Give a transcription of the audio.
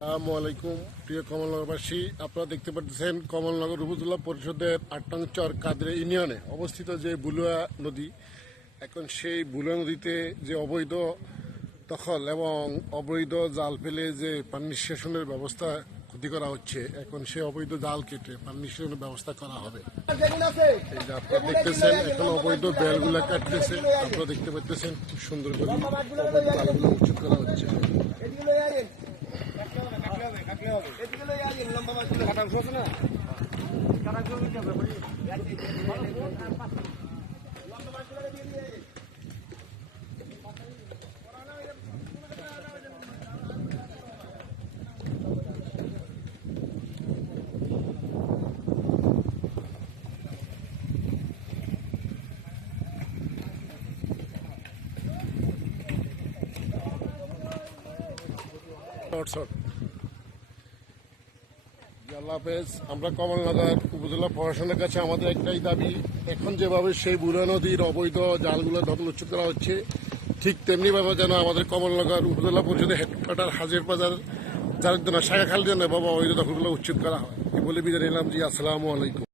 আসসালামু আলাইকুম প্রিয় কমলনগরবাসী, আপনারা দেখতে পাচ্ছেন কমলনগর উপজেলা পরিষদের ৮ নং চর কাদরে ইউনিয়নে অবস্থিত যে বুলুয়া নদী। এখন সেই বুলুয়া নদীতে যে অবৈধ দখল এবং অবৈধ জাল ফেলে যে পানি নিষ্কাশনের ব্যবস্থা ক্ষতি করা হচ্ছে, এখন সেই অবৈধ জাল কেটে পানি নিষ্কাশনের ব্যবস্থা করা হবে। এই যে আপনারা দেখতেছেন এখন অবৈধ বেলগুলা কাটতেছে, আপনারা দেখতে পাচ্ছেন খুব সুন্দর করে অবৈধ জালগুলো উচ্ছেদ করা হচ্ছে। আল্লাহ হাফেজ। আমরা কমলনগর উপজেলা প্রশাসনের কাছে আমাদের একটাই দাবি, এখন যেভাবে সেই বুড়া নদীর অবৈধ জালগুলো দখল উচ্ছেদ করা হচ্ছে, ঠিক তেমনিভাবে যেন আমাদের কমলনগর উপজেলা পরিষদের হেডকোয়ার্টার হাজির বাজার যার জন্য শাখা খাল যেন বাবা অবৈধ দখলগুলো উচ্ছেদ করা হয়। এই বলে বিদায় নিলাম। জি, আসসালামু আলাইকুম।